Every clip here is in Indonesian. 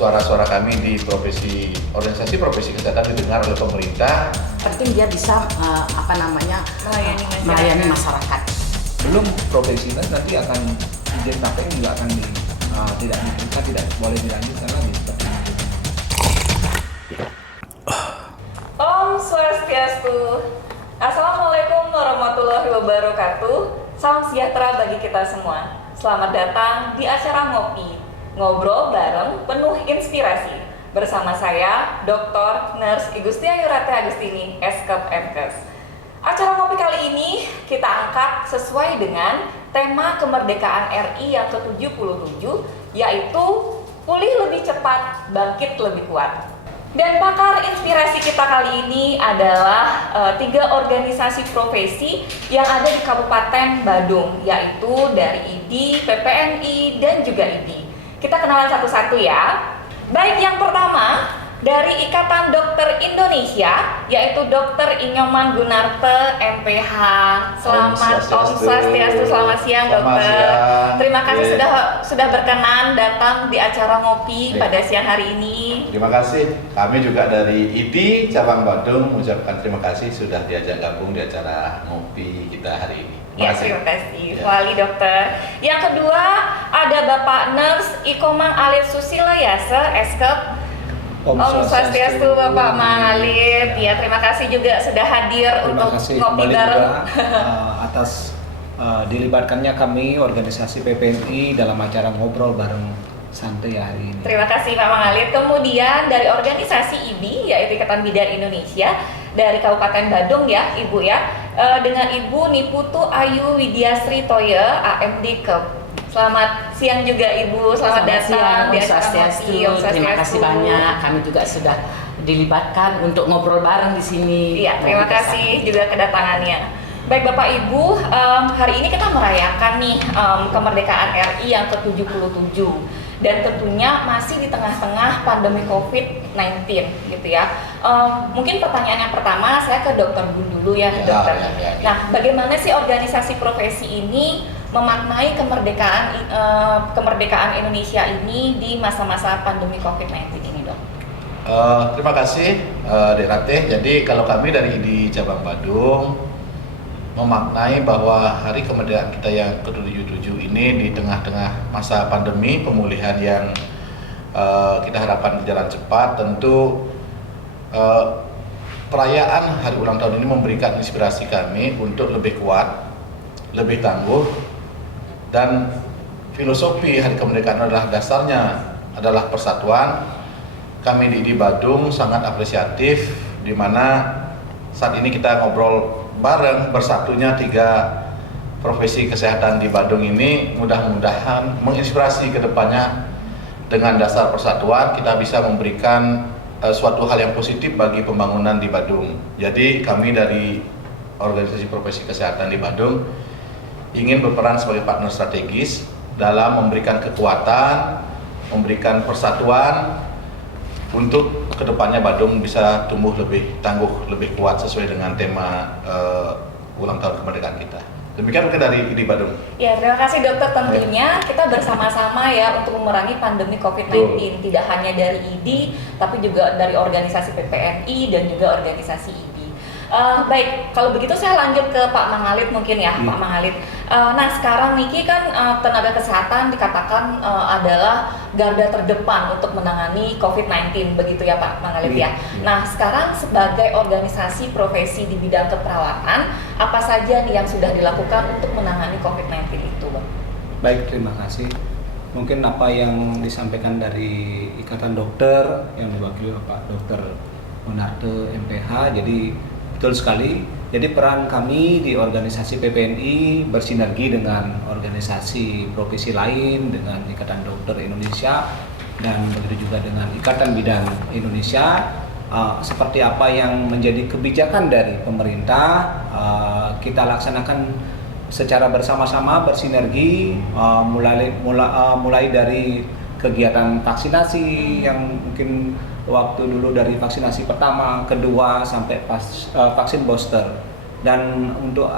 suara-suara kami di organisasi profesi kesehatan didengar oleh pemerintah. Penting dia bisa melayani masyarakat. Belum profesional nanti akan izin praktek juga akan tidak boleh dilanjutkan lagi seperti itu. Om Swastiastu. Assalamualaikum warahmatullahi wabarakatuh. Salam sejahtera bagi kita semua. Selamat datang di acara Ngobrol bareng penuh inspirasi. Bersama saya, Dr. Nurse Igustiani Yurate Agustini, Eskep MKes. Acara ngopi kali ini kita angkat sesuai dengan tema kemerdekaan RI yang ke-77, yaitu pulih lebih cepat, bangkit lebih kuat. Dan pakar inspirasi kita kali ini adalah 3 organisasi profesi yang ada di Kabupaten Badung, yaitu dari IDI, PPNI, dan juga IDI. Kita kenalan satu-satu ya. Baik, yang pertama dari Ikatan Dokter Indonesia, yaitu Dr. Inyoman Gunarte, MPH. Selamat Om Swastiastu, selamat siang dokter. Terima kasih sudah berkenan datang di acara ngopi pada siang hari ini. Terima kasih. Kami juga dari IDI Cabang Badung mengucapkan terima kasih sudah diajak gabung di acara ngopi kita hari ini. Terima kasih. Wali dokter. Yang kedua ada Bapak Nurse Ikomang Alit Susilo Yase, Eskep. Om Swastiastu Bapak Mangalit. Ya, terima kasih juga sudah hadir untuk ngopi bareng. Atas dilibatkannya kami organisasi PPNI dalam acara ngobrol bareng santai hari ini. Terima kasih Pak Mangalit. Kemudian dari organisasi IBI, yaitu Ikatan Bidan Indonesia dari Kabupaten Badung ya, Ibu ya, dengan Ibu Niputu Ayu Widyasri Toye, AMD Kep. Selamat siang juga Ibu, selamat datang di acara ngopi. Terima kasih banyak, kami juga sudah dilibatkan untuk ngobrol bareng di sini. Iya, terima kasih juga kedatangannya. Baik Bapak Ibu, hari ini kita merayakan nih kemerdekaan RI yang ke-77 dan tentunya masih di tengah-tengah pandemi COVID-19 gitu ya. Mungkin pertanyaan yang pertama saya ke Dokter Gun dulu ya, dokter. Nah, bagaimana sih organisasi profesi ini memaknai kemerdekaan Indonesia ini di masa-masa pandemi COVID-19 ini, Dok? Terima kasih, Dek Ratih. Jadi kalau kami dari IDI Cabang Badung memaknai bahwa hari kemerdekaan kita yang ke-77 ini di tengah-tengah masa pandemi, pemulihan yang kita harapkan berjalan cepat, tentu perayaan hari ulang tahun ini memberikan inspirasi kami untuk lebih kuat, lebih tangguh, dan filosofi hari kemerdekaan adalah dasarnya adalah persatuan. Kami di IDI Badung sangat apresiatif, di mana saat ini kita ngobrol bareng bersatunya 3 profesi kesehatan di Badung ini mudah-mudahan menginspirasi ke depannya. Dengan dasar persatuan kita bisa memberikan suatu hal yang positif bagi pembangunan di Badung. Jadi kami dari organisasi profesi kesehatan di Badung ingin berperan sebagai partner strategis dalam memberikan kekuatan, memberikan persatuan untuk kedepannya Badung bisa tumbuh lebih tangguh, lebih kuat sesuai dengan tema ulang tahun kemerdekaan kita. Demikian mungkin dari IDI Badung. Ya, terima kasih dokter. Tentunya kita bersama-sama ya untuk memerangi pandemi COVID-19. Tidak hanya dari IDI, tapi juga dari organisasi PPNI dan juga organisasi IDI. Baik, kalau begitu saya lanjut ke Pak Mangalit mungkin ya, Pak Mangalit. Nah sekarang Niki kan tenaga kesehatan dikatakan adalah garda terdepan untuk menangani COVID-19, begitu ya Pak Mangalit ya. Nah sekarang sebagai organisasi profesi di bidang keperawatan, apa saja nih yang sudah dilakukan untuk menangani COVID-19 itu, Bang? Baik, terima kasih. Mungkin apa yang disampaikan dari Ikatan Dokter yang diwakili Pak Dr. Gunarte MPH, jadi betul sekali. Jadi peran kami di organisasi PPNI bersinergi dengan organisasi profesi lain, dengan Ikatan Dokter Indonesia dan begitu juga dengan Ikatan Bidan Indonesia. Seperti apa yang menjadi kebijakan dari pemerintah, kita laksanakan secara bersama-sama bersinergi, mulai dari kegiatan vaksinasi yang mungkin waktu dulu dari vaksinasi pertama, kedua sampai vaksin booster. Dan untuk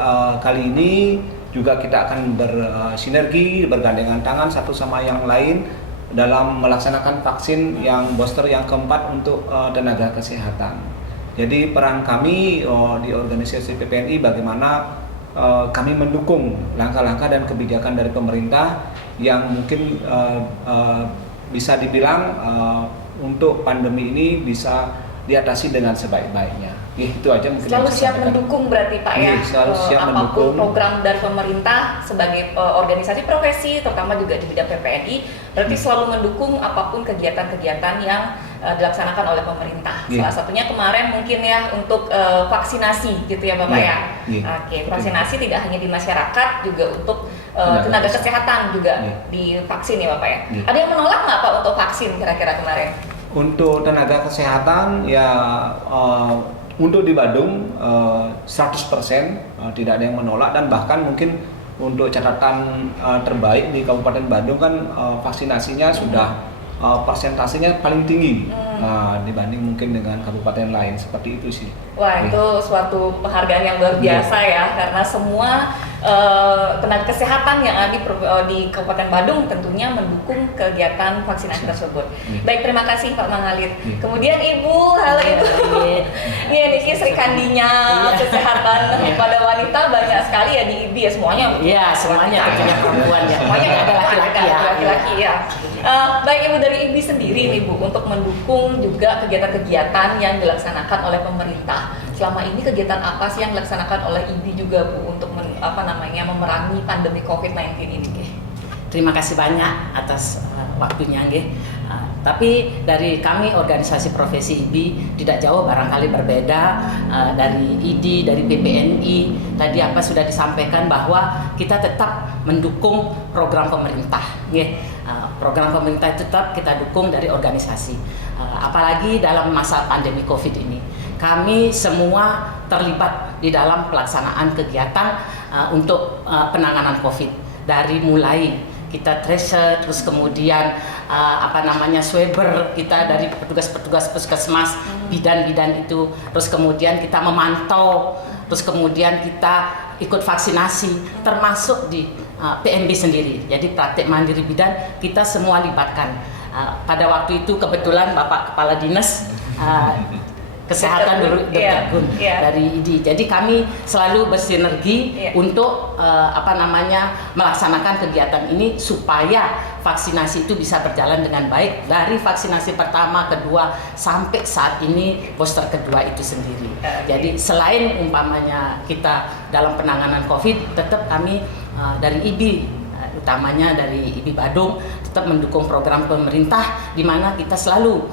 kali ini juga kita akan bersinergi, bergandengan tangan satu sama yang lain dalam melaksanakan vaksin yang booster yang keempat untuk tenaga kesehatan. Jadi peran kami di organisasi PPNI bagaimana kami mendukung langkah-langkah dan kebijakan dari pemerintah yang mungkin bisa dibilang untuk pandemi ini bisa diatasi dengan sebaik-baiknya. Itu aja mungkin. Selalu siap mendukung berarti Pak ya. Selalu siap apapun mendukung program dari pemerintah sebagai organisasi profesi, terutama juga di bidang PPNI, berarti selalu mendukung apapun kegiatan-kegiatan yang dilaksanakan oleh pemerintah. Salah satunya kemarin mungkin ya untuk vaksinasi gitu ya Bapak ya. Oke, vaksinasi tidak hanya di masyarakat, juga untuk tenaga kesehatan juga divaksin ya Bapak ya. Ada yang menolak nggak Pak untuk vaksin kira-kira kemarin? Untuk tenaga kesehatan ya untuk di Badung 100% tidak ada yang menolak, dan bahkan mungkin untuk catatan terbaik di Kabupaten Badung kan vaksinasinya sudah persentasenya paling tinggi dibanding mungkin dengan kabupaten lain, seperti itu sih. Wah, itu suatu penghargaan yang luar biasa ya, karena semua tenaga kesehatan yang ada di Kabupaten Badung tentunya mendukung kegiatan vaksinasi tersebut. Baik, terima kasih Pak Manghalit. Kemudian Ibu, halo Ibu. Iya, Niki Sri Kandinya kesehatan pada wanita banyak sekali ya di IBI ya, semuanya. Iya, semuanya tentunya perempuan ya. Semuanya ada laki-laki ya. Laki-laki ya. Baik Ibu, dari IBI sendiri nih Bu, untuk mendukung juga kegiatan-kegiatan yang dilaksanakan oleh pemerintah. Selama ini kegiatan apa sih yang dilaksanakan oleh IBI juga Bu untuk memerangi pandemi COVID-19 ini? Terima kasih banyak atas waktunya nggih. Tapi dari kami organisasi profesi IBI tidak jauh barangkali berbeda dari ID, dari PPNI. Tadi apa sudah disampaikan bahwa kita tetap mendukung program pemerintah. Program pemerintah tetap kita dukung dari organisasi. Apalagi dalam masa pandemi COVID ini. Kami semua terlibat di dalam pelaksanaan kegiatan untuk penanganan COVID. Dari mulai kita tracer, terus kemudian swabber kita dari petugas-petugas puskesmas, bidan-bidan itu, terus kemudian kita memantau, terus kemudian kita ikut vaksinasi, termasuk di PMB sendiri. Jadi praktek mandiri bidan kita semua libatkan. Pada waktu itu kebetulan Bapak Kepala Dinas Kesehatan Dr. Gun dari ID. Jadi kami selalu bersinergi untuk melaksanakan kegiatan ini supaya vaksinasi itu bisa berjalan dengan baik dari vaksinasi pertama, kedua sampai saat ini booster kedua itu sendiri. Jadi selain umpamanya kita dalam penanganan COVID, tetap kami dari IBI, utamanya dari IBI Badung, tetap mendukung program pemerintah di mana kita selalu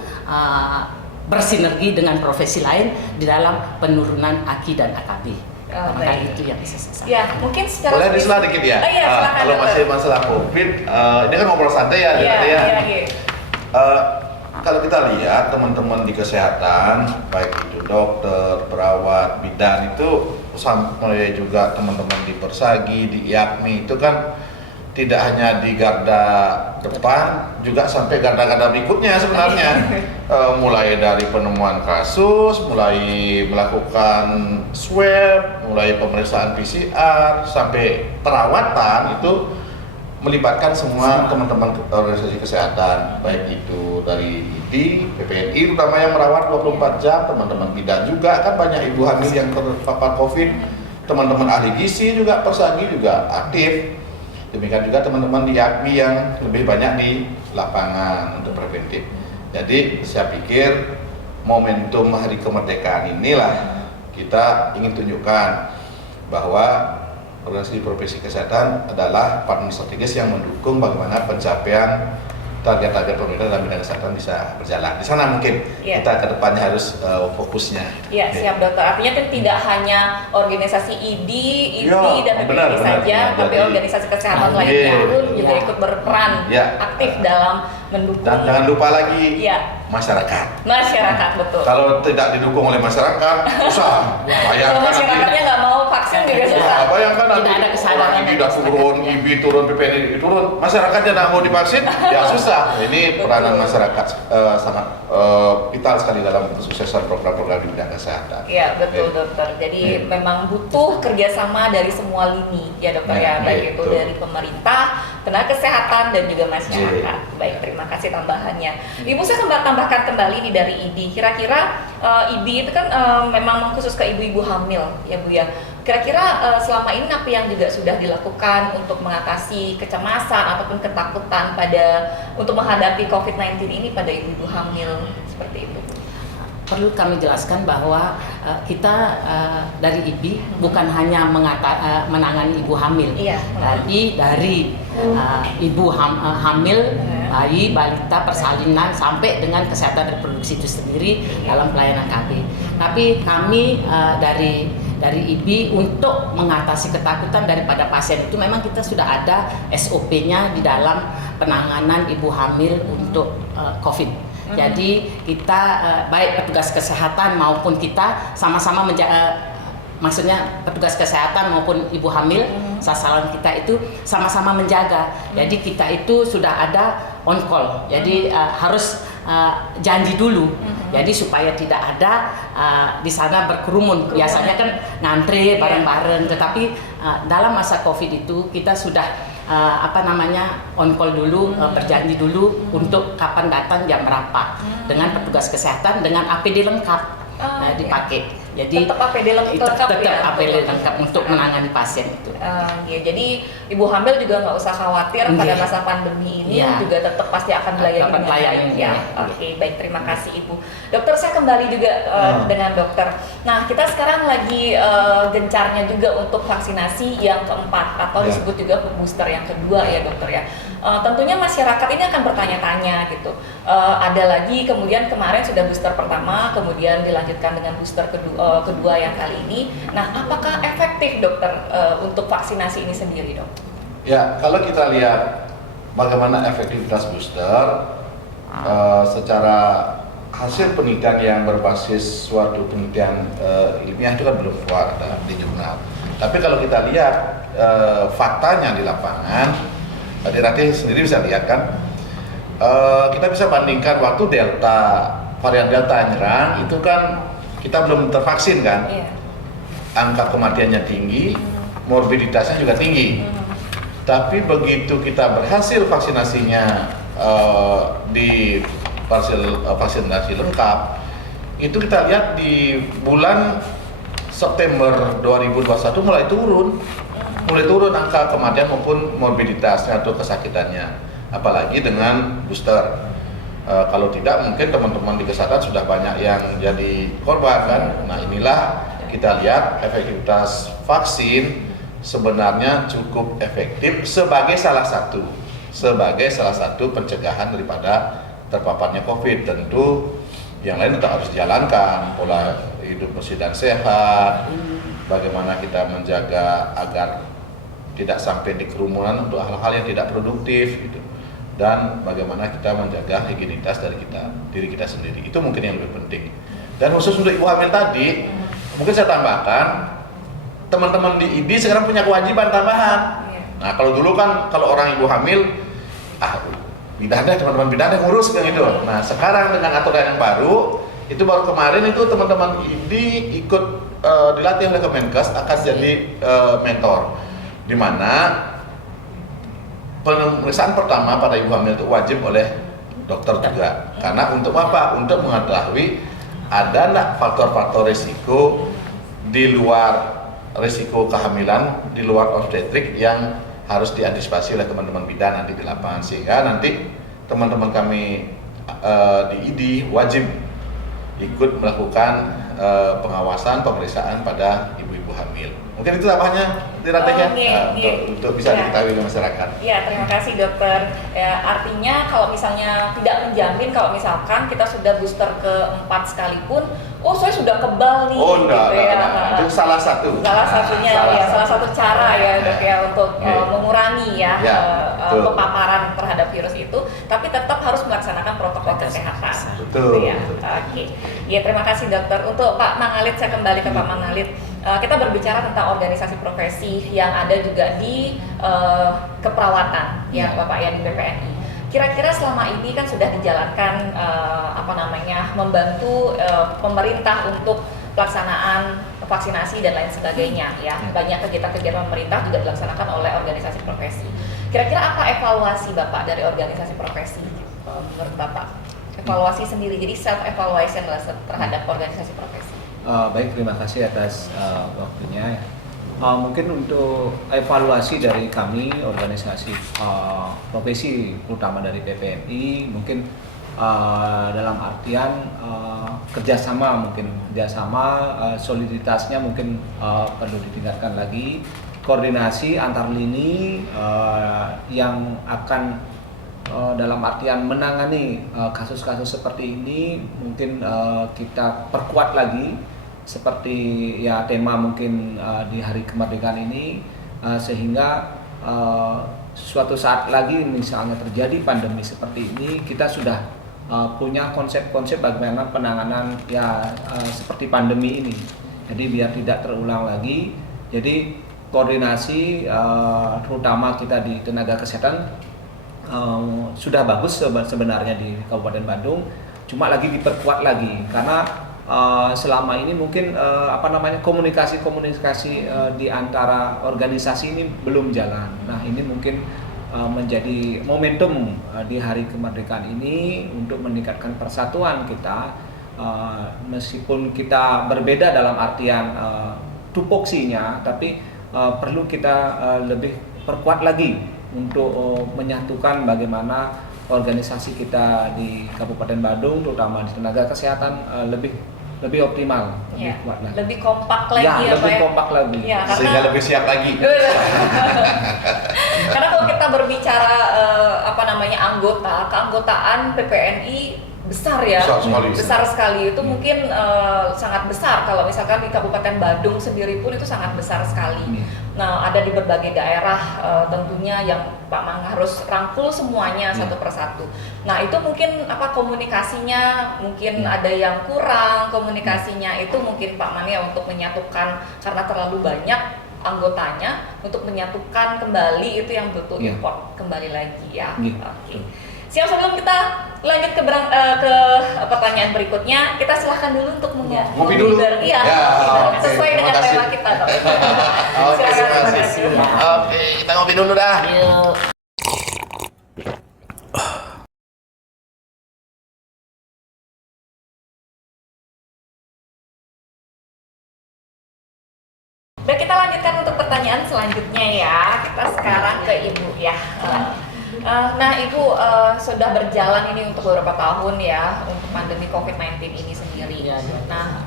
bersinergi dengan profesi lain di dalam penurunan AKI dan AKB. Itu yang bisa saya sampaikan. Ya, mungkin secara boleh disela dikit ya? Kalau masih masalah COVID, ini kan ngobrol santai ya. Kalau kita lihat teman-teman di kesehatan, baik itu dokter, perawat, bidan itu, sampai juga teman-teman di Persagi, di IAPMI itu kan tidak hanya di garda depan, juga sampai garda-garda berikutnya sebenarnya. Mulai dari penemuan kasus, mulai melakukan swab, mulai pemeriksaan PCR, sampai perawatan itu melibatkan semua teman-teman organisasi kesehatan, baik itu dari ID, PPNI terutama yang merawat 24 jam, teman-teman bidan juga kan banyak ibu hamil yang terpapar COVID, teman-teman ahli gizi juga, Persagi juga aktif. Demikian juga teman-teman di IAPMI yang lebih banyak di lapangan untuk preventif. Jadi saya pikir momentum Hari Kemerdekaan inilah kita ingin tunjukkan bahwa organisasi profesi kesehatan adalah partner strategis yang mendukung bagaimana pencapaian target-target pemerintah dalam bidang kesehatan bisa berjalan. Di sana mungkin kita ke depannya harus fokusnya. Iya, siap dokter. Artinya kan tidak hanya organisasi ID, dan PPNI saja, tapi organisasi kesehatan lainnya pun juga ikut berperan aktif dalam mendukung. Dan jangan lupa lagi masyarakat. Masyarakat, betul. Kalau tidak didukung oleh masyarakat, susah. Kalau masyarakatnya nggak mau vaksin vaksin juga susah. Bayangkan Tidak nanti ada kesadaran orang ini udah dari turun, IBI turun, PPNI turun, masyarakatnya nggak mau divaksin, ya susah. Ini peranan masyarakat sangat vital sekali dalam kesuksesan program-program di bidang kesehatan. Iya betul Oke. dokter. Jadi memang butuh kerjasama dari semua lini ya dokter ya, baik itu betul. dari pemerintah, tenaga kesehatan dan juga masyarakat. Baik, terima kasih tambahannya. Ibu saya tambahkan kembali nih dari IDI. Kira-kira IDI itu kan memang khusus ke ibu-ibu hamil ya Bu ya. Kira-kira selama ini apa yang juga sudah dilakukan untuk mengatasi kecemasan ataupun ketakutan untuk menghadapi COVID-19 ini pada ibu-ibu hamil seperti itu? Perlu kami jelaskan bahwa kita dari IBI bukan hanya menangani ibu hamil, Iya. tapi dari ibu hamil, bayi, balita, persalinan sampai dengan kesehatan reproduksi itu sendiri dalam pelayanan KB. Tapi kami dari IBI untuk mengatasi ketakutan daripada pasien itu memang kita sudah ada SOP-nya di dalam penanganan ibu hamil untuk COVID. Jadi kita baik petugas kesehatan maupun kita sama-sama maksudnya petugas kesehatan maupun ibu hamil sasaran kita itu sama-sama menjaga. Jadi kita itu sudah ada on call. Jadi harus janji dulu. Jadi supaya tidak ada di sana berkerumun. Biasanya kan ngantri bareng-bareng. Tetapi dalam masa COVID itu kita sudah on call dulu, berjanji dulu untuk kapan datang jam berapa dengan petugas kesehatan dengan APD lengkap dipakai. Jadi tetap APD lengkap tetap ya? APD lengkap untuk menangani pasien itu. Ya, jadi ibu hamil juga nggak usah khawatir pada masa pandemi ini juga tetap pasti akan dilayani dengan baik ya. Oke, baik, terima kasih Ibu. Dokter, saya kembali juga dengan dokter. Nah, kita sekarang lagi gencarnya juga untuk vaksinasi yang keempat atau disebut juga booster yang kedua ya dokter ya. Tentunya masyarakat ini akan bertanya-tanya gitu. Ada lagi kemudian kemarin sudah booster pertama, kemudian dilanjutkan dengan booster kedua yang kali ini. Nah, apakah efektif dokter untuk vaksinasi ini sendiri dok? Ya, kalau kita lihat bagaimana efektivitas booster secara hasil penelitian yang berbasis suatu penelitian ilmiah itu kan belum keluar di jurnal. Tapi kalau kita lihat faktanya di lapangan, Tadi Ratih sendiri bisa lihat kan, kita bisa bandingkan waktu varian Delta nyerang itu kan kita belum tervaksin kan, angka kematiannya tinggi, morbiditasnya juga tinggi. Tapi begitu kita berhasil vaksinasinya di vaksinasi lengkap, itu kita lihat di bulan September 2021 mulai turun angka kematian maupun morbiditasnya atau kesakitannya, apalagi dengan booster. Kalau tidak mungkin teman-teman di kesehatan sudah banyak yang jadi korban kan. Nah, inilah kita lihat efektivitas vaksin sebenarnya cukup efektif sebagai salah satu pencegahan daripada terpaparnya COVID. Tentu yang lain tetap harus dijalankan, pola hidup bersih dan sehat, bagaimana kita menjaga agar tidak sampai di kerumunan untuk hal-hal yang tidak produktif gitu, dan bagaimana kita menjaga higienitas dari diri kita sendiri. Itu mungkin yang lebih penting. Dan khusus untuk ibu hamil tadi, mungkin saya tambahkan, teman-teman di ID sekarang punya kewajiban tambahan. Nah, kalau dulu kan kalau orang ibu hamil, bidan deh, teman-teman bidan deh ngurus kayak gitu. Nah, sekarang dengan aturan yang baru, itu baru kemarin itu teman-teman ID ikut dilatih oleh Kemenkes akan jadi mentor, di mana pemeriksaan pertama pada ibu hamil itu wajib oleh dokter juga. Karena untuk apa? Untuk mengetahui ada nggak faktor-faktor risiko di luar risiko kehamilan, di luar obstetrik yang harus diantisipasi oleh teman-teman bidan nanti di lapangan, sehingga nanti teman-teman kami di ID wajib ikut melakukan pengawasan pemeriksaan pada ibu-ibu hamil. Mungkin itu tambahannya diratenya untuk bisa diketahui oleh masyarakat. Ya, terima kasih dokter. Ya, artinya kalau misalnya tidak menjamin kalau misalkan kita sudah booster keempat sekalipun, saya sudah kebal nih. Enggak. Itu salah salah satu cara ya dok ya untuk mengurangi pepaparan terhadap virus itu, tapi tetap harus melaksanakan protokol kesehatan. Betul. Ya. Oke. Ya, terima kasih dokter. Untuk Pak Mangalit, saya kembali ke Pak Mangalit. kita berbicara tentang organisasi profesi yang ada juga di keperawatan ya Bapak ya di PPNI. Kira-kira selama ini kan sudah dijalankan membantu pemerintah untuk pelaksanaan vaksinasi dan lain sebagainya ya. Banyak kegiatan-kegiatan pemerintah juga dilaksanakan oleh organisasi profesi. Kira-kira apa evaluasi Bapak dari organisasi profesi menurut Bapak? Evaluasi sendiri, jadi self evaluation terhadap organisasi profesi. Baik, terima kasih atas waktunya. Mungkin untuk evaluasi dari kami organisasi profesi, terutama dari PPNI, mungkin dalam artian kerjasama, soliditasnya mungkin perlu ditingkatkan lagi, koordinasi antar lini yang akan dalam artian menangani kasus-kasus seperti ini mungkin kita perkuat lagi, seperti ya tema mungkin di hari kemerdekaan ini, sehingga suatu saat lagi misalnya terjadi pandemi seperti ini, kita sudah punya konsep-konsep bagaimana penanganan ya seperti pandemi ini. Jadi biar tidak terulang lagi, jadi koordinasi terutama kita di tenaga kesehatan sudah bagus sebenarnya di Kabupaten Bandung, cuma lagi diperkuat lagi karena selama ini mungkin komunikasi di antara organisasi ini belum jalan. Nah, ini mungkin menjadi momentum di hari kemerdekaan ini untuk meningkatkan persatuan kita, meskipun kita berbeda dalam artian tupoksinya, tapi perlu kita lebih perkuat lagi untuk menyatukan bagaimana organisasi kita di Kabupaten Bandung, terutama di tenaga kesehatan lebih optimal, lebih kuat lagi, lebih kompak lagi lebih kompak lagi, sehingga lebih siap lagi. Karena kalau kita berbicara keanggotaan PPNI besar ya, besar sekali itu mungkin sangat besar. Kalau misalkan di Kabupaten Bandung sendiri pun itu sangat besar sekali. Nah, ada di berbagai daerah tentunya yang Pak Mang harus rangkul semuanya satu persatu. Nah, itu mungkin komunikasinya mungkin ada yang kurang komunikasinya, itu mungkin Pak Mang ya untuk menyatukan karena terlalu banyak anggotanya, untuk menyatukan kembali itu yang butuh import kembali lagi ya. Oke. Siap, sebelum kita lanjut ke pertanyaan berikutnya, kita silahkan dulu untuk ngopi dulu. Sesuai dengan tema kita. Terima kasih. Oke, kita ngopi dulu dah. Dan kita lanjutkan untuk pertanyaan selanjutnya ya. Kita sekarang ke Ibu ya. Nah, Ibu sudah berjalan ini untuk beberapa tahun ya untuk pandemi COVID-19 ini sendiri. Nah,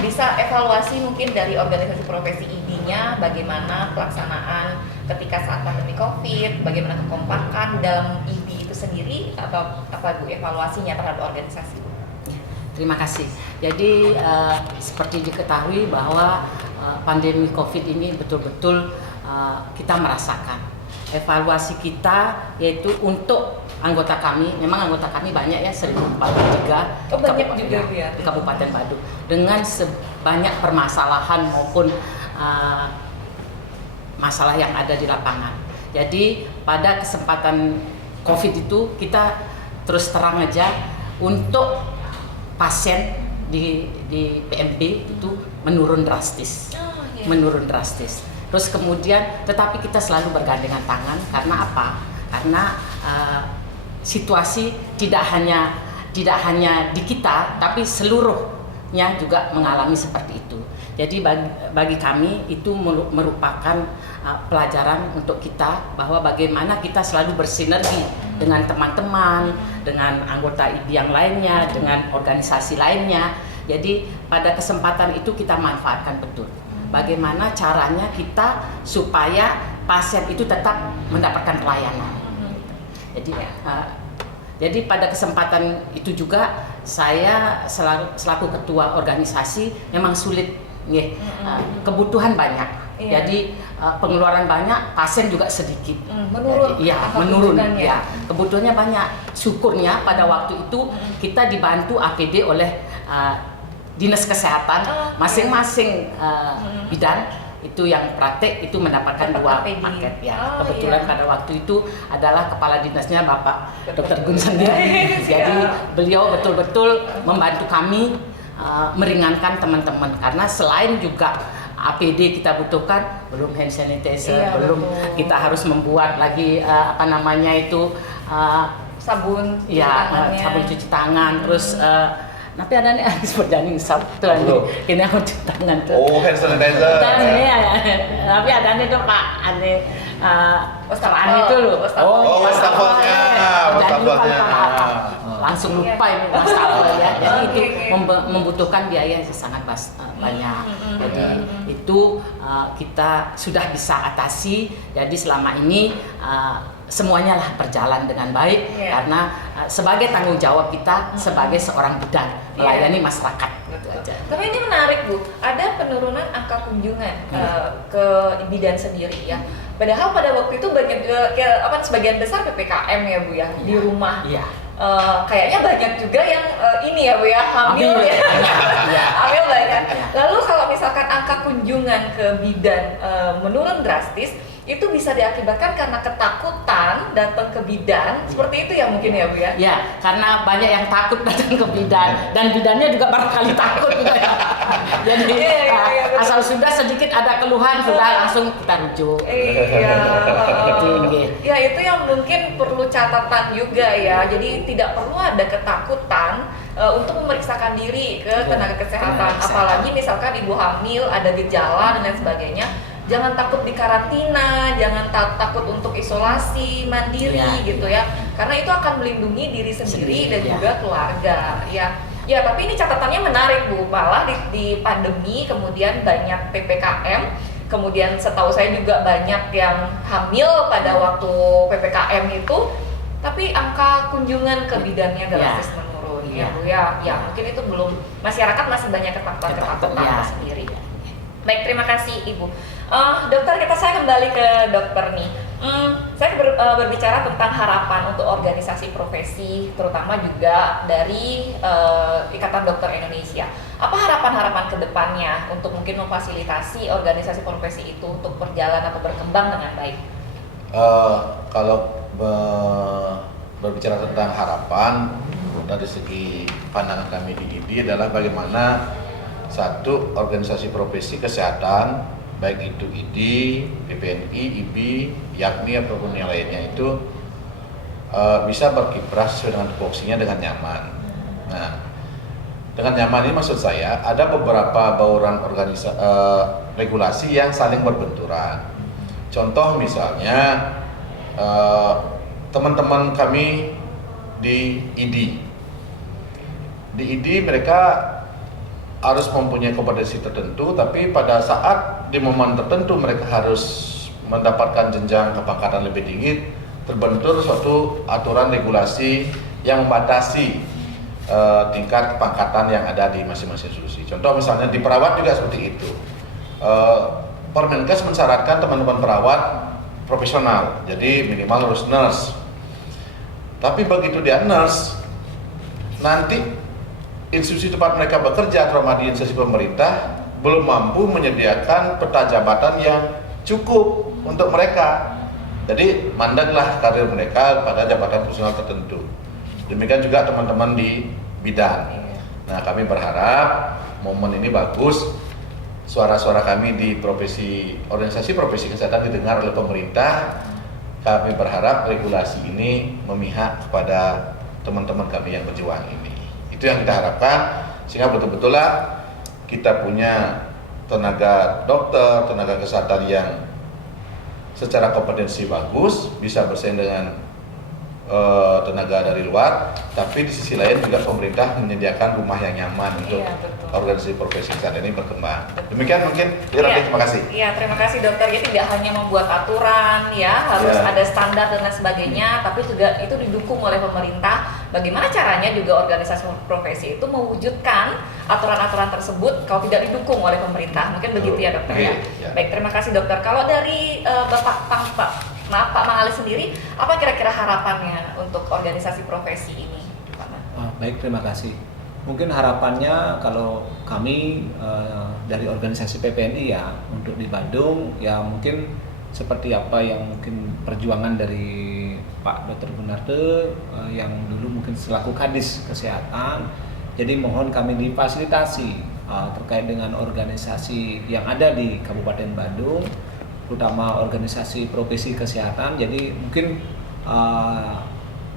bisa evaluasi mungkin dari organisasi profesi IBI-nya bagaimana pelaksanaan ketika saat pandemi COVID, bagaimana kekompakan dalam IBI itu sendiri, atau apa Bu evaluasinya terhadap organisasi? Terima kasih. Jadi seperti diketahui bahwa pandemi COVID ini betul-betul kita merasakan. Evaluasi kita yaitu untuk anggota kami, memang anggota kami banyak ya, 1043 di Kabupaten Bandung, dengan sebanyak permasalahan maupun masalah yang ada di lapangan. Jadi pada kesempatan COVID itu kita terus terang aja untuk pasien di PMB itu menurun drastis. Terus kemudian, tetapi kita selalu bergandengan tangan karena apa? Karena situasi tidak hanya di kita, tapi seluruhnya juga mengalami seperti itu. Jadi bagi kami itu merupakan pelajaran untuk kita bahwa bagaimana kita selalu bersinergi dengan teman-teman, dengan anggota IBI yang lainnya, dengan organisasi lainnya. Jadi pada kesempatan itu kita manfaatkan betul. Bagaimana caranya kita supaya pasien itu tetap mendapatkan pelayanan. Jadi pada kesempatan itu juga saya selaku ketua organisasi memang sulit, kebutuhan banyak. Jadi pengeluaran banyak, pasien juga sedikit. Menurun. Menurun. Ya, kebutuhannya banyak. Syukurnya pada waktu itu kita dibantu APD oleh dinas kesehatan, masing-masing bidan itu yang praktek itu mendapatkan Dapat 2 APD. paket ya. Oh, Kebetulan iya. pada waktu itu adalah kepala dinasnya Bapak Dr. Gun sendiri. Siap. Jadi beliau betul-betul membantu kami meringankan teman-teman karena selain juga APD kita butuhkan, belum hand sanitizer, Iya, belum betul. kita harus membuat lagi Sabun cuci ya tangannya. sabun cuci tangan, terus tapi ada nih seperti sabtu Belum. kini aku cuci tangan tuh. Oh, hand sanitizer. Dan ini tapi ada nih tuh Pak, ane Wastafel. itu loh. Oh, wastafelnya, Jangan lupa wastafelnya. langsung lupa ini wastafel ya. Jadi itu Oke. membutuhkan biaya yang sangat banyak. Jadi itu kita sudah bisa atasi. Jadi selama ini semuanya lah berjalan dengan baik karena sebagai tanggung jawab kita sebagai seorang bidan melayani masyarakat gitu aja. Tapi ini menarik Bu, ada penurunan angka kunjungan ke bidan sendiri ya. Padahal pada waktu itu banyak juga sebagian besar PPKM ya Bu ya di rumah. Iya. Kayaknya banyak juga yang ini ya Bu ya hamil ya. Iya. Hamil banyak. Lalu kalau misalkan angka kunjungan ke bidan menurun drastis, itu bisa diakibatkan karena ketakutan datang ke bidan, seperti itu ya mungkin ya Bu ya? Ya, karena banyak yang takut datang ke bidan dan bidannya juga barangkali takut juga ya. Jadi Iya, betul. asal sudah sedikit ada keluhan sudah langsung kita rujuk. Iya. Tinggi. Ya itu yang mungkin perlu catatan juga ya. Jadi tidak perlu ada ketakutan untuk memeriksakan diri ke tenaga kesehatan. Apalagi misalkan ibu hamil ada gejala dan lain sebagainya. Jangan takut dikarantina, jangan takut untuk isolasi mandiri gitu ya. Karena itu akan melindungi diri sendiri dan juga keluarga ya. Ya, tapi ini catatannya menarik Bu. Malah di pandemi kemudian banyak PPKM, kemudian setahu saya juga banyak yang hamil pada waktu PPKM itu, tapi angka kunjungan ke bidannya drastis menurun ya Bu ya. Ya, mungkin itu belum, masyarakat masih banyak ketakutan sendiri. Baik, terima kasih Ibu. Dokter, saya kembali ke dokter nih. Saya berbicara tentang harapan untuk organisasi profesi, terutama juga dari Ikatan Dokter Indonesia. Apa harapan-harapan ke depannya untuk mungkin memfasilitasi organisasi profesi itu untuk berjalan atau berkembang dengan baik? Kalau berbicara tentang harapan dari segi pandangan kami di IDI adalah bagaimana satu organisasi profesi kesehatan, baik itu IDI, PPNI, IBI, YAKNI ataupun yang lainnya itu bisa berkiprah sesuai dengan tupoksinya dengan nyaman. Nah, dengan nyaman ini maksud saya ada beberapa bauran regulasi yang saling berbenturan. Contoh misalnya teman-teman kami di IDI. Di IDI mereka harus mempunyai kompetensi tertentu, tapi pada saat di momen tertentu mereka harus mendapatkan jenjang kepangkatan lebih tinggi, terbentur suatu aturan regulasi yang membatasi tingkat kepangkatan yang ada di masing-masing institusi. Contoh misalnya di perawat juga seperti itu. Permenkes mensyaratkan teman-teman perawat profesional, jadi minimal harus nurse. Tapi begitu dia nurse, nanti institusi tempat mereka bekerja, terutama di instansi pemerintah, belum mampu menyediakan peta jabatan yang cukup untuk mereka. Jadi mandeklah karir mereka pada jabatan profesional tertentu. Demikian juga teman-teman di bidan. Nah, kami berharap momen ini bagus. Suara-suara kami di organisasi profesi kesehatan didengar oleh pemerintah. Kami berharap regulasi ini memihak kepada teman-teman kami yang berjuang ini. Itu yang kita harapkan, sehingga betul-betullah kita punya tenaga dokter, tenaga kesehatan yang secara kompetensi bagus, bisa bersaing dengan tenaga dari luar, tapi di sisi lain juga pemerintah menyediakan rumah yang nyaman untuk organisasi profesi kesehatan ini berkembang. Demikian mungkin, terima kasih. Iya, terima kasih dokter. Jadi tidak hanya membuat aturan ya, harus ada standar dan lain sebagainya, tapi juga itu didukung oleh pemerintah. Bagaimana caranya juga organisasi profesi itu mewujudkan aturan-aturan tersebut kalau tidak didukung oleh pemerintah. Mungkin begitu ya dokter ya. Baik, terima kasih dokter. Kalau dari Pak Mangali sendiri, apa kira-kira harapannya untuk organisasi profesi ini? Baik, terima kasih. mungkin harapannya kalau kami dari organisasi PPNI ya untuk di Bandung ya mungkin seperti apa yang mungkin perjuangan dari Pak Dr. Gunarte yang dulu mungkin selaku Kadis Kesehatan. Jadi mohon kami difasilitasi terkait dengan organisasi yang ada di Kabupaten Bandung, terutama organisasi profesi kesehatan. Jadi mungkin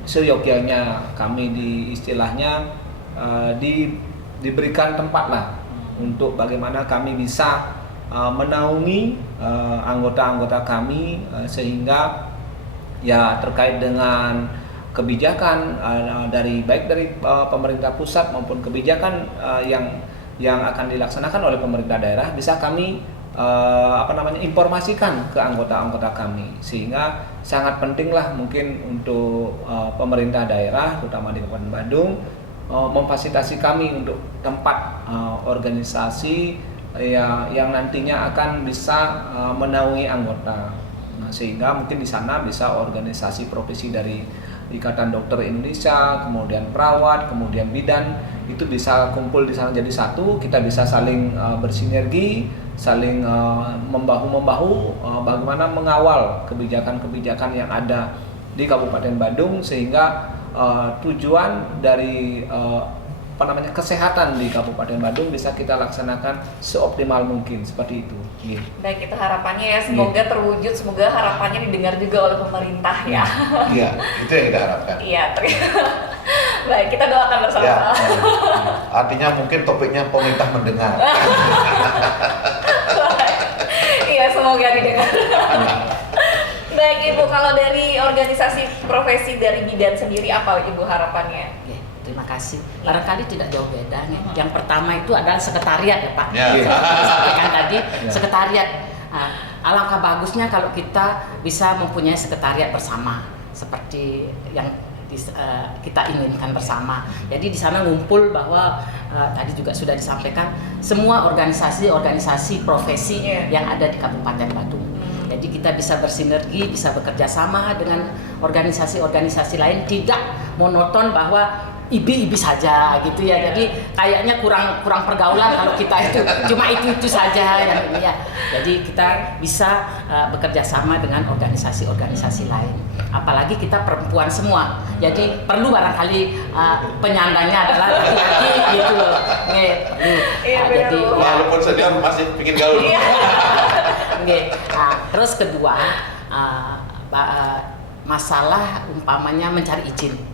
seyogyanya kami di istilahnya diberikan tempat lah untuk bagaimana kami bisa menaungi anggota-anggota kami sehingga ya terkait dengan kebijakan baik dari pemerintah pusat maupun kebijakan yang akan dilaksanakan oleh pemerintah daerah bisa kami informasikan ke anggota-anggota kami, sehingga sangat pentinglah mungkin untuk pemerintah daerah terutama di Kabupaten Bandung memfasilitasi kami untuk tempat organisasi yang nantinya akan bisa menaungi anggota. Nah, sehingga mungkin di sana bisa organisasi profesi dari Ikatan Dokter Indonesia, kemudian perawat, kemudian bidan itu bisa kumpul di sana jadi satu. Kita bisa saling bersinergi, saling membahu-membahu bagaimana mengawal kebijakan-kebijakan yang ada di Kabupaten Bandung sehingga tujuan dari kesehatan di Kabupaten Bandung bisa kita laksanakan seoptimal mungkin seperti itu. Yeah. Baik, itu harapannya ya, semoga terwujud, semoga harapannya didengar juga oleh pemerintah ya. Iya, itu yang kita harapkan. Iya, baik, kita doakan bersama-sama. Ya, artinya mungkin topiknya pemerintah mendengar. Iya, semoga didengar. Baik Ibu, kalau dari organisasi profesi dari bidan sendiri apa Ibu harapannya? Terima kasih. Barangkali tidak jauh beda nih. Yang pertama itu adalah sekretariat ya Pak. Ya. Disampaikan tadi sekretariat. Alangkah bagusnya kalau kita bisa mempunyai sekretariat bersama seperti yang kita inginkan bersama. Jadi di sana ngumpul bahwa tadi juga sudah disampaikan semua organisasi profesi yang ada di Kabupaten Bandung. Jadi kita bisa bersinergi, bisa bekerja sama dengan organisasi-organisasi lain, tidak monoton bahwa ibi saja gitu ya. Jadi kayaknya kurang pergaulan kalau kita itu cuma itu saja yang ini ya. Jadi kita bisa bekerja sama dengan organisasi-organisasi lain. Apalagi kita perempuan semua. Jadi perlu barangkali penyandangnya adalah laki-laki gitu loh. Jadi walaupun senior masih bikin gaul. Terus kedua masalah umpamanya mencari izin.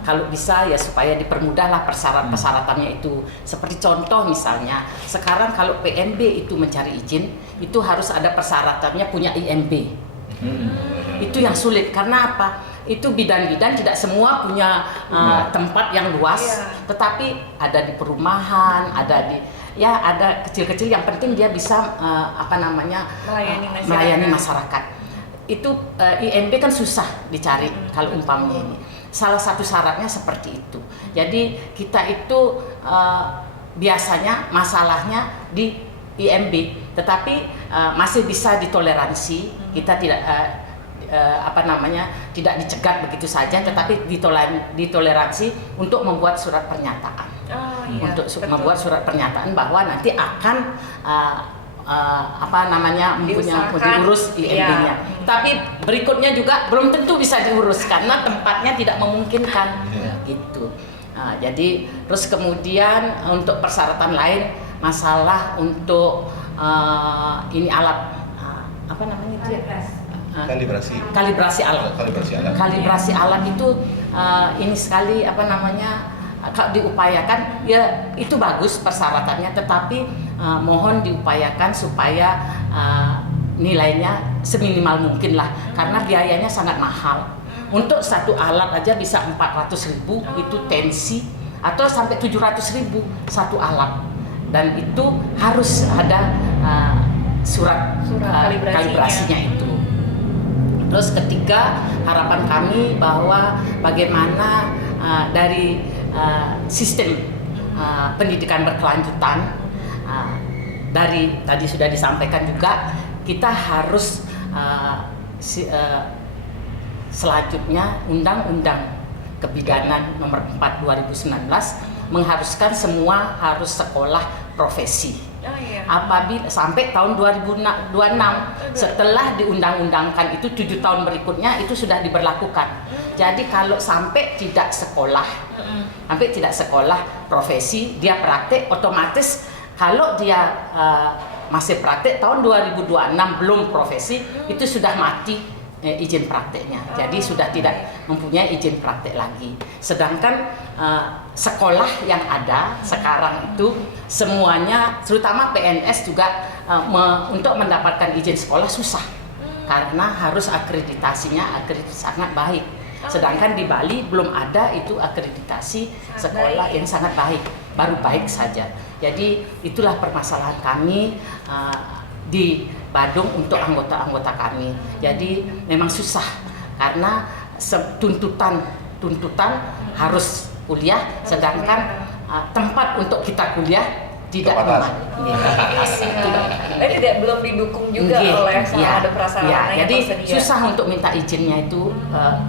Kalau bisa ya supaya dipermudahlah persyaratannya itu. Seperti contoh misalnya, sekarang kalau PNB itu mencari izin, itu harus ada persyaratannya punya IMB. Itu yang sulit, karena apa? Itu bidan-bidan tidak semua punya tempat yang luas, tetapi ada di perumahan, ada kecil-kecil, yang penting dia bisa melayani masyarakat. Itu IMB kan susah dicari kalau umpamanya ini. Salah satu syaratnya seperti itu. Jadi kita itu biasanya masalahnya di IMB, tetapi masih bisa ditoleransi. Kita tidak tidak dicegat begitu saja, tetapi ditoleransi untuk membuat surat pernyataan. Membuat surat pernyataan bahwa nanti akan diurus IMB-nya. Tapi berikutnya juga belum tentu bisa diurus karena tempatnya tidak memungkinkan gitu. Jadi terus kemudian untuk persyaratan lain, masalah untuk ini alat kalibrasi alat itu ini sekali kalau diupayakan ya itu bagus persyaratannya, tetapi mohon diupayakan supaya nilainya seminimal mungkin lah, karena biayanya sangat mahal. Untuk satu alat aja bisa 400.000 itu tensi, atau sampai 700.000 satu alat, dan itu harus ada surat kalibrasinya itu. Terus ketiga, harapan kami bahwa bagaimana dari sistem pendidikan berkelanjutan, dari tadi sudah disampaikan juga, kita harus selanjutnya Undang-Undang Kebidanan Nomor 4 2019 mengharuskan semua harus sekolah profesi. Oh iya. Apabila sampai tahun 2026 setelah diundang-undangkan itu 7 tahun berikutnya itu sudah diberlakukan. Jadi kalau sampai tidak sekolah profesi, dia praktek, otomatis kalau dia masih praktek tahun 2026 belum profesi itu sudah mati izin prakteknya. Jadi sudah tidak mempunyai izin praktek lagi. Sedangkan sekolah yang ada sekarang itu semuanya, terutama PNS juga untuk mendapatkan izin sekolah susah karena harus akreditasinya sangat baik. Sedangkan di Bali belum ada itu akreditasi sekolah yang sangat baik, baru baik saja. Jadi itulah permasalahan kami di Badung untuk anggota-anggota kami. Jadi memang susah karena tuntutan harus kuliah, sedangkan tempat untuk kita kuliah tidak belum didukung juga oleh ada prasarana yang jadi tersedia. susah untuk minta izinnya itu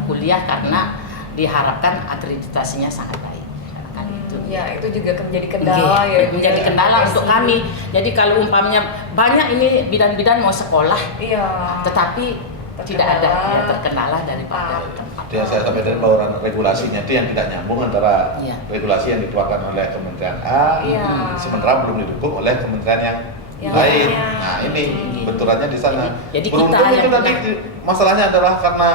kuliah karena diharapkan akreditasinya sangat baik. Ya, itu juga menjadi kendala ya. Menjadi kendala untuk kami. Jadi kalau umpamanya banyak ini bidan-bidan mau sekolah, tetapi tidak ada terkendala daripada tempat. Yang saya sampaikan bahwa regulasinya itu yang tidak nyambung antara regulasi yang dikeluarkan oleh Kementerian A, sementara belum didukung oleh kementerian yang lain. Nah ini benturannya di sana. Jadi beruntung itu nanti masalahnya adalah karena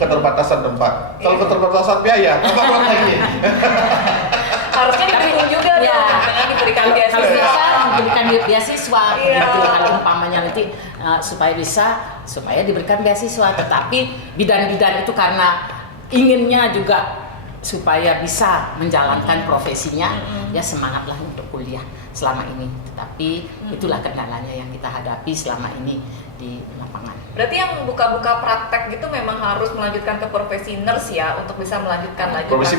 keterbatasan tempat. Kalau keterbatasan biaya, apa lagi? Harusnya didukung juga dengan diberikan beasiswa. Kalau bisa diberikan beasiswa, kalau umpamanya nanti supaya diberikan beasiswa. Tetapi bidan-bidan itu karena inginnya juga supaya bisa menjalankan profesinya, ya semangatlah untuk kuliah selama ini. Tetapi itulah kendalanya yang kita hadapi selama ini di lapangan. Berarti yang buka-buka praktek gitu memang harus melanjutkan ke profesi nurse ya untuk bisa melanjutkan profesi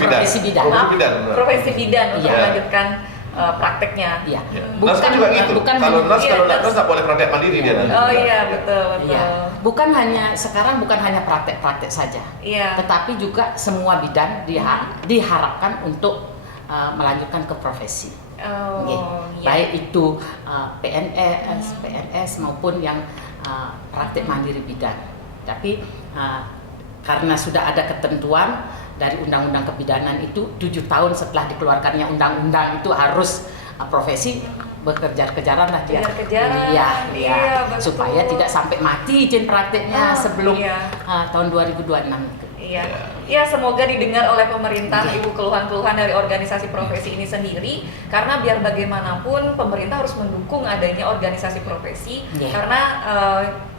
bidan untuk melanjutkan prakteknya. Iya. Bukan juga gitu. Kalau nurse nggak boleh praktek mandiri dia. Oh iya betul. Iya. Bukan hanya praktek-praktek saja. Iya. Tetapi juga semua bidan diharapkan untuk melanjutkan ke profesi. Baik itu PNS maupun yang praktek mandiri bidan. Tapi karena sudah ada ketentuan dari Undang-Undang Kebidanan itu 7 tahun setelah dikeluarkannya undang-undang itu harus profesi berkejar-kejaran lah dia. Supaya tidak sampai mati izin prakteknya sebelum tahun 2026. Iya, semoga didengar oleh pemerintah Ibu keluhan-keluhan dari organisasi profesi ini sendiri, karena biar bagaimanapun pemerintah harus mendukung adanya organisasi profesi karena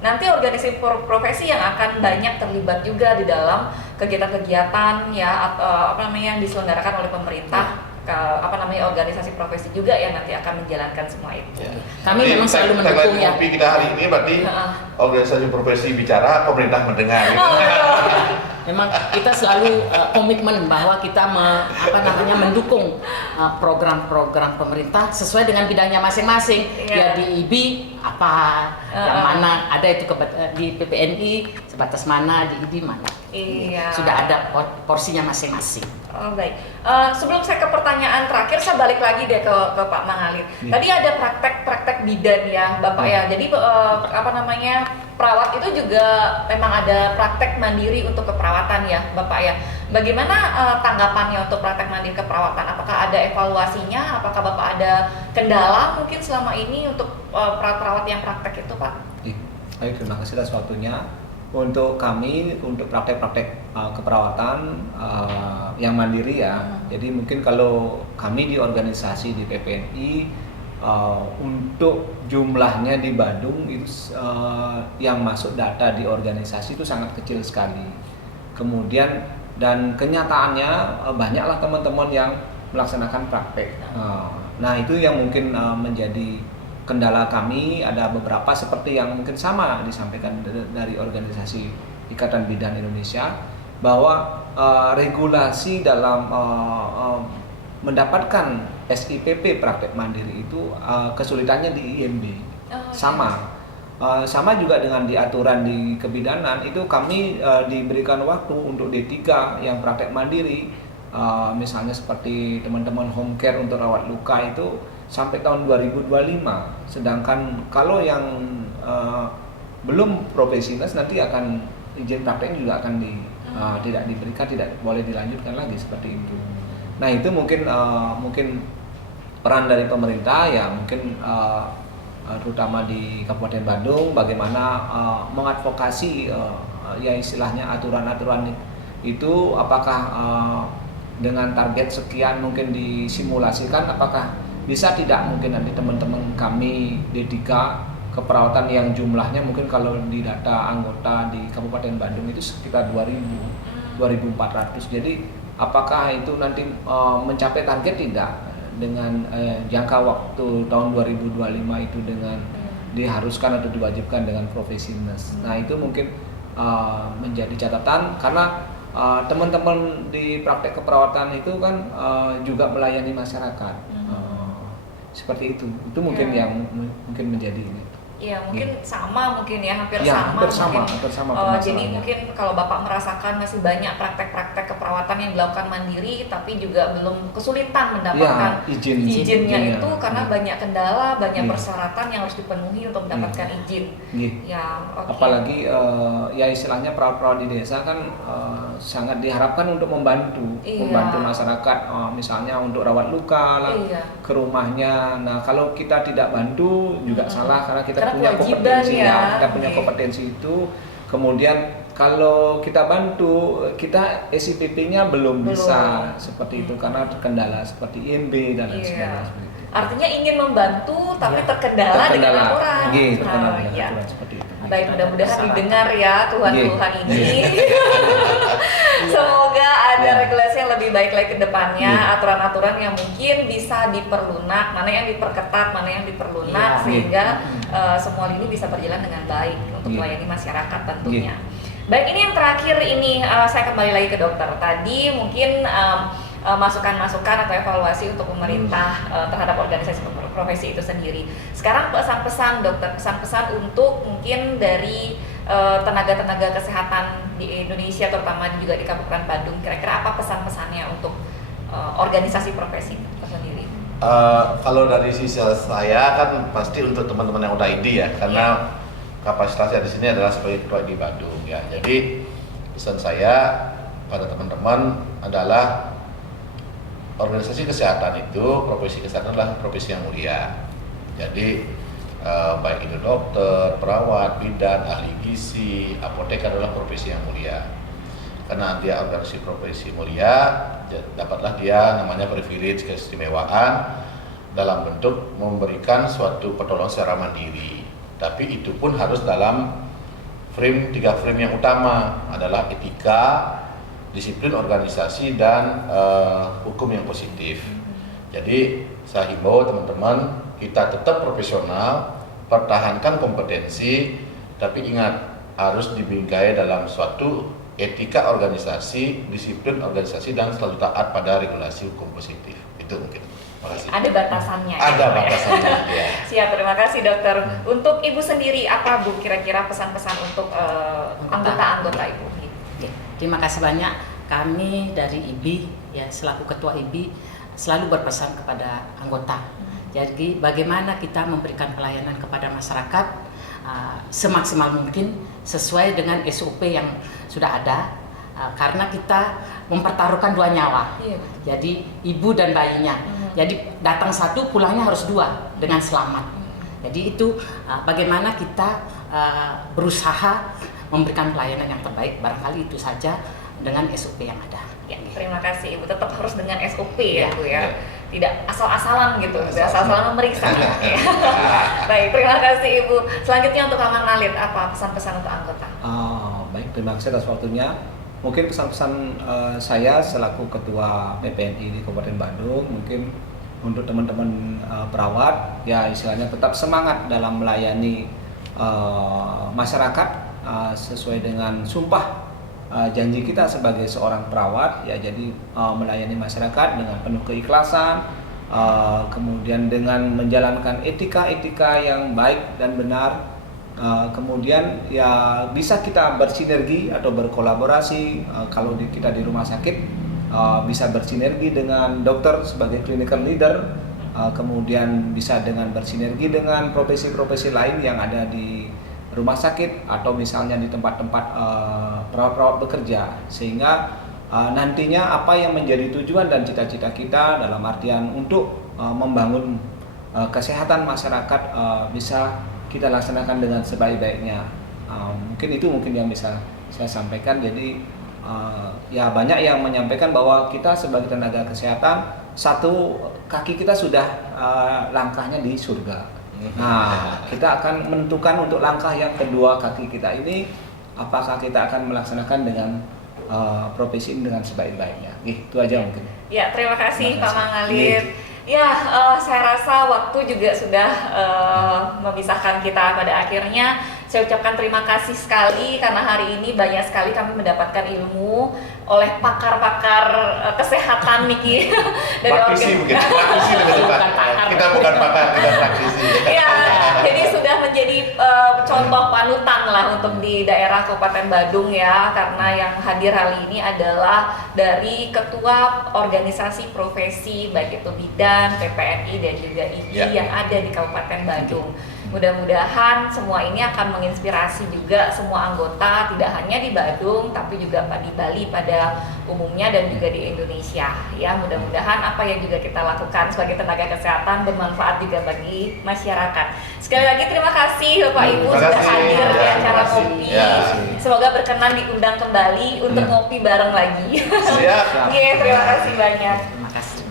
nanti organisasi profesi yang akan banyak terlibat juga di dalam kegiatan-kegiatan yang diselenggarakan oleh pemerintah. Organisasi profesi juga yang nanti akan menjalankan semua itu. Kami memang selalu mendukung ya. Kopi kita hari ini berarti organisasi profesi bicara, pemerintah mendengar. Memang kita selalu komitmen bahwa kita mendukung program-program pemerintah sesuai dengan bidangnya masing-masing. Ya di IBI yang mana ada itu di PPNI sebatas mana, di IDI mana. Sudah ada porsinya masing-masing. Oh baik. Sebelum saya ke pertanyaan terakhir, saya balik lagi deh ke Pak Mahalid. Tadi ada praktek bidan ya, Bapak ya. Jadi perawat itu juga memang ada praktek mandiri untuk keperawatan ya, Bapak ya. Bagaimana tanggapannya untuk praktek mandiri keperawatan? Apakah ada evaluasinya? Apakah Bapak ada kendala mungkin selama ini untuk perawat yang praktek itu, Pak? Baik, terima kasih atas waktunya. Untuk kami, untuk praktek-praktek keperawatan yang mandiri ya, jadi mungkin kalau kami di organisasi di PPNI untuk jumlahnya di Badung itu yang masuk data di organisasi itu sangat kecil sekali. Kemudian dan kenyataannya banyaklah teman-teman yang melaksanakan praktek. Nah itu yang mungkin menjadi kendala kami. Ada beberapa seperti yang mungkin sama disampaikan dari organisasi Ikatan Bidan Indonesia, bahwa regulasi dalam mendapatkan SIPP praktek mandiri itu kesulitannya di IMB. Sama juga dengan di aturan di kebidanan itu kami diberikan waktu untuk D3 yang praktek mandiri misalnya seperti teman-teman home care untuk rawat luka itu sampai tahun 2025. Sedangkan kalau yang belum profesional nanti akan izin praktek juga akan tidak diberikan, tidak boleh dilanjutkan lagi seperti itu. Nah itu mungkin peran dari pemerintah ya mungkin terutama di Kabupaten Bandung bagaimana mengadvokasi ya istilahnya aturan-aturan itu apakah dengan target sekian mungkin disimulasikan apakah bisa tidak mungkin nanti teman-teman kami D3 keperawatan yang jumlahnya mungkin kalau di data anggota di Kabupaten Bandung itu sekitar 2.400. Jadi apakah itu nanti mencapai target tidak dengan jangka waktu tahun 2025 itu dengan diharuskan atau diwajibkan dengan profesionals. Nah itu mungkin menjadi catatan karena teman-teman di praktek keperawatan itu kan juga melayani masyarakat. Seperti itu mungkin yang mungkin menjadi ini. Iya mungkin sama mungkin ya hampir Ya, sama hampir sama jadi permasalahannya. mungkin kalau Bapak merasakan masih banyak praktek-praktek keperawatan yang dilakukan mandiri tapi juga belum kesulitan mendapatkan Ya, izinnya itu karena banyak kendala, banyak Iya. persyaratan yang harus dipenuhi untuk mendapatkan izin. Iya. Ya, oke. Apalagi ya istilahnya perawat-perawat di desa kan sangat diharapkan untuk membantu Iya. masyarakat misalnya untuk rawat luka lah Iya. ke rumahnya. Nah kalau kita tidak bantu juga salah karena kita Karena punya kewajiban kompetensi ya. kita punya Oke. kompetensi itu. Kemudian kalau kita bantu kita SIPP-nya belum bisa seperti itu karena terkendala seperti IMB dan lain Iya. sebagainya. Seperti itu. Artinya ingin membantu tapi Ya. terkendala dengan aturan. Iya, terkendala Ah, dengan iya. aturan seperti itu. Baik, mudah-mudahan Salah. didengar ya Tuhan-Tuhan Iya. ini. Semoga ada Iya. regulasi yang lebih baik lagi ke depannya, Iya. aturan-aturan yang mungkin bisa diperlunak, mana yang diperketat, mana yang diperlunak, Iya. sehingga semua ini bisa berjalan dengan baik untuk Iya. melayani masyarakat tentunya. Baik, ini yang terakhir ini saya kembali lagi ke dokter. Tadi mungkin masukan-masukan atau evaluasi untuk pemerintah terhadap organisasi profesi itu sendiri. Sekarang pesan-pesan dokter, pesan-pesan untuk mungkin dari tenaga-tenaga kesehatan di Indonesia, terutama juga di Kabupaten Bandung. Kira-kira apa pesan-pesannya untuk organisasi profesi itu sendiri? Kalau dari sisi saya kan pasti untuk teman-teman yang udah ID ya, karena kapasitasnya di sini adalah sebagai ketua di Bandung ya. Jadi pesan saya pada teman-teman adalah organisasi kesehatan itu, profesi kesehatan adalah profesi yang mulia. Jadi baik itu dokter, perawat, bidan, ahli gizi, apoteker adalah profesi yang mulia. Karena dia organisasi profesi mulia, dapatlah dia namanya privilege, keistimewaan dalam bentuk memberikan suatu pertolongan secara mandiri. Tapi itu pun harus dalam tiga frame yang utama adalah etika, disiplin organisasi, dan hukum yang positif. Jadi saya himbau teman-teman, kita tetap profesional, pertahankan kompetensi, tapi ingat harus dibingkai dalam suatu etika organisasi, disiplin organisasi, dan selalu taat pada regulasi hukum positif. Itu mungkin. Terima kasih. Ada batasannya. Ada ya, Pak, ya? batasannya. Ya. Siap, terima kasih dokter. Untuk Ibu sendiri, apa Bu kira-kira pesan-pesan untuk anggota-anggota Ibu? Oke, terima kasih banyak. Kami dari IBI ya selaku ketua IBI selalu berpesan kepada anggota. Jadi bagaimana kita memberikan pelayanan kepada masyarakat semaksimal mungkin sesuai dengan SOP yang sudah ada, karena kita mempertaruhkan dua nyawa. Iya. Jadi ibu dan bayinya. Jadi datang satu pulangnya harus dua dengan selamat. Jadi itu bagaimana kita berusaha memberikan pelayanan yang terbaik, barangkali itu saja dengan SOP yang ada. Ya, terima kasih Ibu. Tetap harus dengan SOP ya, Bu ya. Ya. Tidak asal-asalan gitu, tidak Asal-asalan. asal-asalan memeriksa. Ya. Baik, terima kasih Ibu. Selanjutnya untuk Kamar Nalit, apa pesan-pesan untuk anggota? Baik, terima kasih atas waktunya. Mungkin pesan-pesan saya selaku ketua PPNI di Kabupaten Bandung, mungkin untuk teman-teman perawat, ya istilahnya tetap semangat dalam melayani masyarakat sesuai dengan sumpah janji kita sebagai seorang perawat, ya jadi melayani masyarakat dengan penuh keikhlasan, kemudian dengan menjalankan etika-etika yang baik dan benar, kemudian ya bisa kita bersinergi atau berkolaborasi kalau kita di rumah sakit bisa bersinergi dengan dokter sebagai clinical leader, kemudian bisa dengan bersinergi dengan profesi-profesi lain yang ada di rumah sakit atau misalnya di tempat-tempat perawat-perawat bekerja, sehingga nantinya apa yang menjadi tujuan dan cita-cita kita dalam artian untuk membangun kesehatan masyarakat bisa kita laksanakan dengan sebaik-baiknya. Mungkin yang bisa saya sampaikan. Jadi ya banyak yang menyampaikan bahwa kita sebagai tenaga kesehatan, satu kaki kita sudah langkahnya di surga. Nah, kita akan menentukan untuk langkah yang kedua kaki kita ini, apakah kita akan melaksanakan dengan profesi ini dengan sebaik-baiknya. Itu aja mungkin. Ya, terima kasih Pak Mangalit. Ya, saya rasa waktu juga sudah memisahkan kita pada akhirnya. Saya ucapkan terima kasih sekali karena hari ini banyak sekali kami mendapatkan ilmu oleh pakar-pakar kesehatan Niki dari praktisi mungkin, praktisi lebih tepat. Kita bukan pakar, kita praktisi. Ya, jadi sudah menjadi contoh panutan lah untuk di daerah Kabupaten Badung ya, karena yang hadir hari ini adalah dari ketua organisasi profesi baik itu bidan, PPNI dan juga IDI yang ada di Kabupaten Badung. Mudah-mudahan semua ini akan menginspirasi juga semua anggota, tidak hanya di Badung tapi juga di Bali pada umumnya dan juga di Indonesia. Ya, mudah-mudahan apa yang juga kita lakukan sebagai tenaga kesehatan bermanfaat juga bagi masyarakat. Sekali lagi terima kasih Bapak Ibu sudah hadir di acara ngopi. Semoga berkenan diundang kembali untuk ngopi bareng lagi. Siap. Terima kasih banyak. Terima kasih.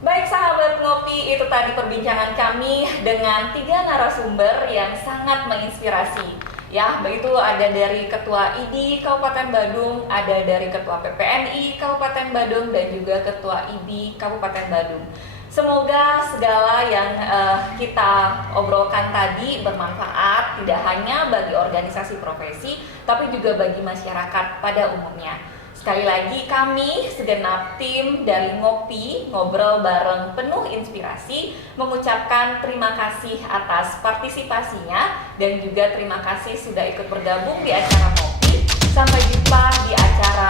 Baik sahabat ngopi, itu tadi perbincangan kami dengan 3 narasumber yang sangat menginspirasi. Ya, begitu ada dari Ketua IDI Kabupaten Badung, ada dari Ketua PPNI Kabupaten Badung dan juga Ketua IBI Kabupaten Badung. Semoga segala yang kita obrolkan tadi bermanfaat tidak hanya bagi organisasi profesi tapi juga bagi masyarakat pada umumnya. Sekali lagi kami segenap tim dari Ngopi, Ngobrol Bareng Penuh Inspirasi mengucapkan terima kasih atas partisipasinya dan juga terima kasih sudah ikut bergabung di acara Ngopi. Sampai jumpa di acara